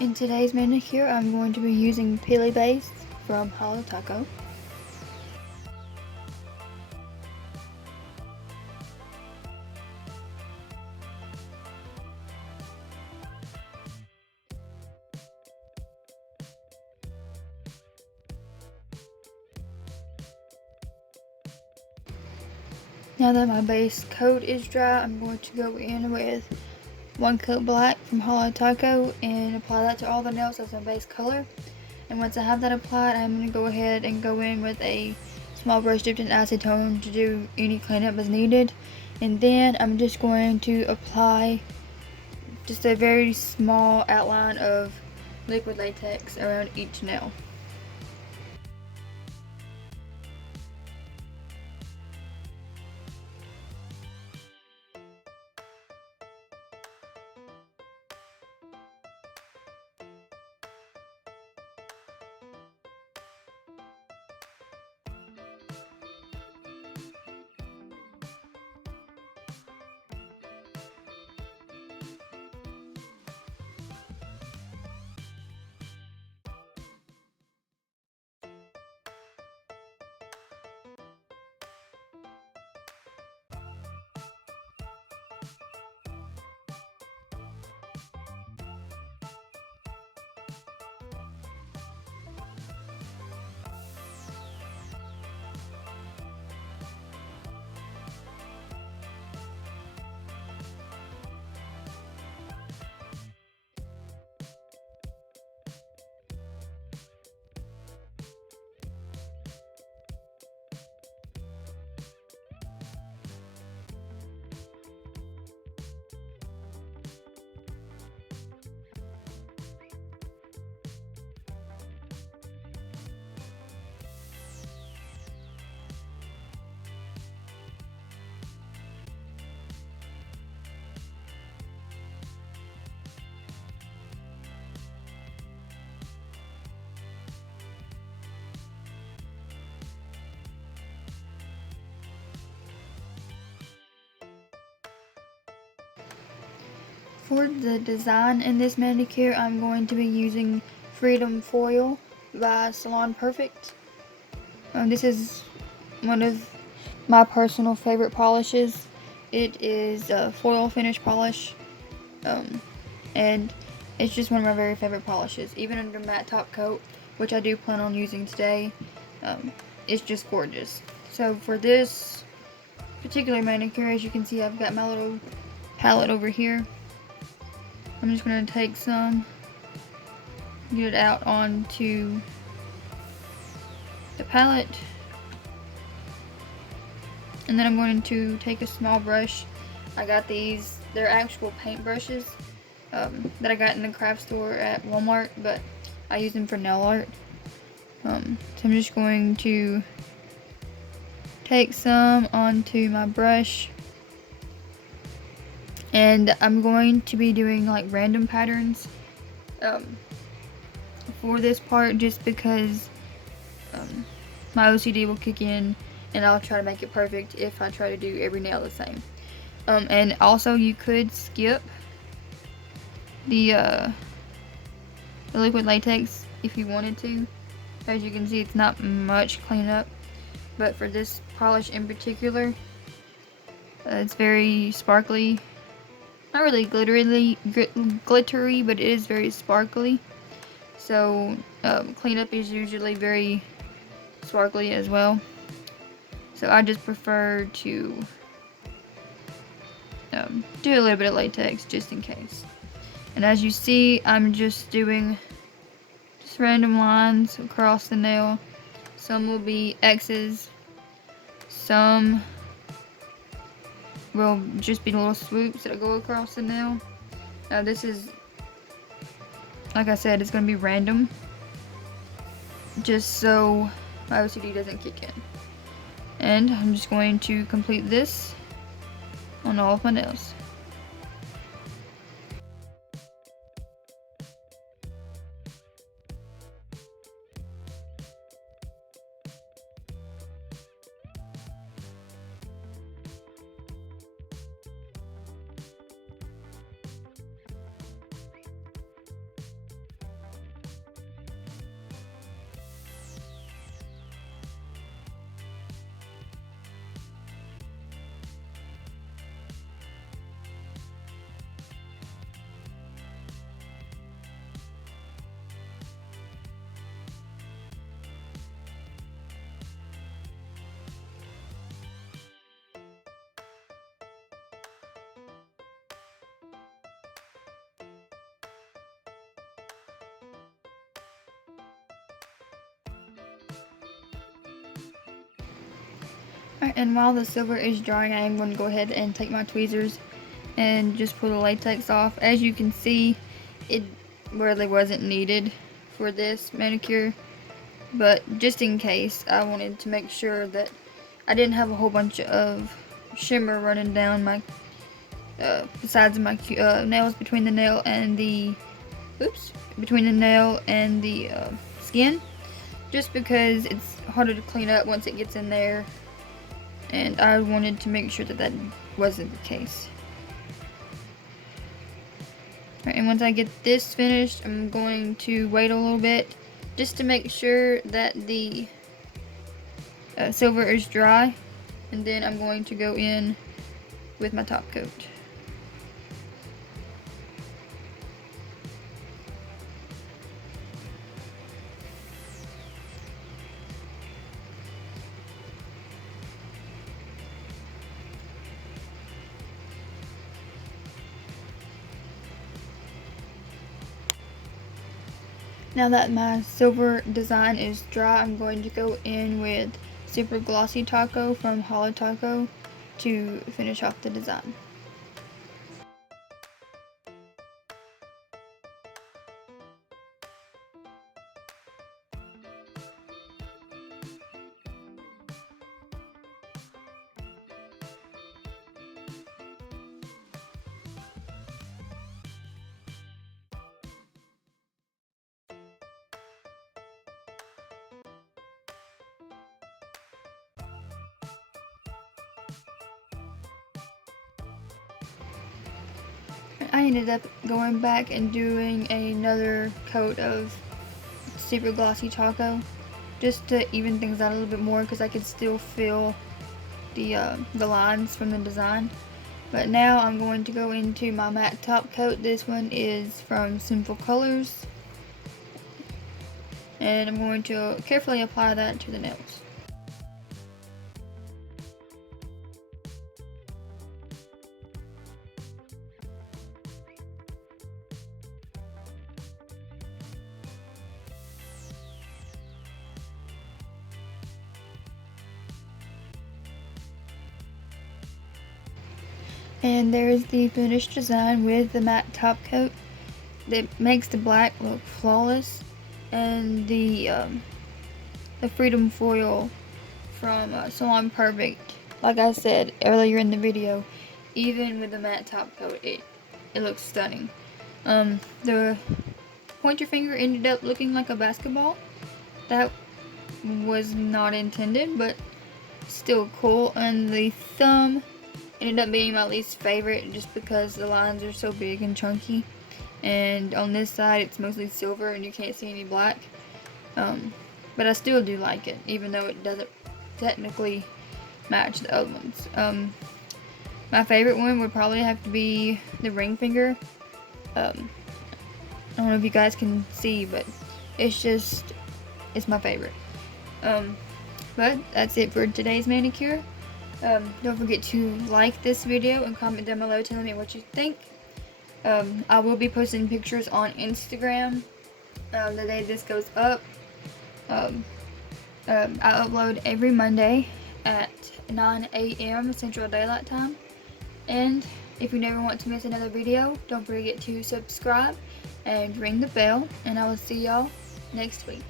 In today's manicure, I'm going to be using Peely Base from Holo. Now that my base coat is dry, I'm going to go in with one coat black from Holo and apply that to all the nails as my base color. And once I have that applied, I'm going to go ahead and go in with a small brush dipped in acetone to do any cleanup as needed. And then I'm just going to apply just a very small outline of liquid latex around each nail. For the design in this manicure, I'm going to be using Freedom Foil by Salon Perfect. This is one of my personal favorite polishes. It is a foil finish polish, and it's just one of my very favorite polishes. Even under matte top coat, which I do plan on using today, it's just gorgeous. So for this particular manicure, as you can see, I've got my little palette over here. I'm just going to take some, get it out onto the palette, and then I'm going to take a small brush. I got these, they're actual paint brushes that I got in the craft store at Walmart, but I use them for nail art. So I'm just going to take some onto my brush, and I'm going to be doing like random patterns for this part, just because my OCD will kick in and I'll try to make it perfect if I try to do every nail the same. And also you could skip the liquid latex if you wanted to. As you can see, it's not much cleanup, but for this polish in particular, it's very sparkly. Not really glittery, but it is very sparkly. So cleanup is usually very sparkly as well. So I just prefer to do a little bit of latex just in case. And as you see, I'm just doing just random lines across the nail. Some will be X's, some will just be little swoops that go across the nail. Now this is, like I said, it's going to be random, just so my OCD doesn't kick in. And I'm just going to complete this on all of my nails. Alright, and while the silver is drying, I am going to go ahead and take my tweezers and just pull the latex off. As you can see, it really wasn't needed for this manicure, but just in case, I wanted to make sure that I didn't have a whole bunch of shimmer running down my sides of my nails, between the nail and the skin, just because it's harder to clean up once it gets in there, and I wanted to make sure that that wasn't the case. Right, and once I get this finished, I'm going to wait a little bit just to make sure that the silver is dry, and then I'm going to go in with my top coat. Now that my silver design is dry, I'm going to go in with Super Glossy Taco from Holo to finish off the design. I ended up going back and doing another coat of Super Glossy Taco just to even things out a little bit more, because I could still feel the lines from the design. But now I'm going to go into my matte top coat. This one is from Sinful colors, and I'm going to carefully apply that to the nails. And there's the finished design with the matte top coat that makes the black look flawless, and the Freedom foil from Salon Perfect. Like I said earlier in the video, even with the matte top coat, it looks stunning. The pointer finger ended up looking like a basketball. That was not intended, but still cool. And the thumb ended up being my least favorite just because the lines are so big and chunky, and on this side it's mostly silver and you can't see any black, but I still do like it even though it doesn't technically match the other ones. My favorite one would probably have to be the ring finger. I don't know if you guys can see, but it's my favorite. But that's it for today's manicure. Don't forget to like this video and comment down below telling me what you think. I will be posting pictures on Instagram the day this goes up. I upload every Monday at 9 a.m. Central Daylight Time. And if you never want to miss another video, don't forget to subscribe and ring the bell. And I will see y'all next week.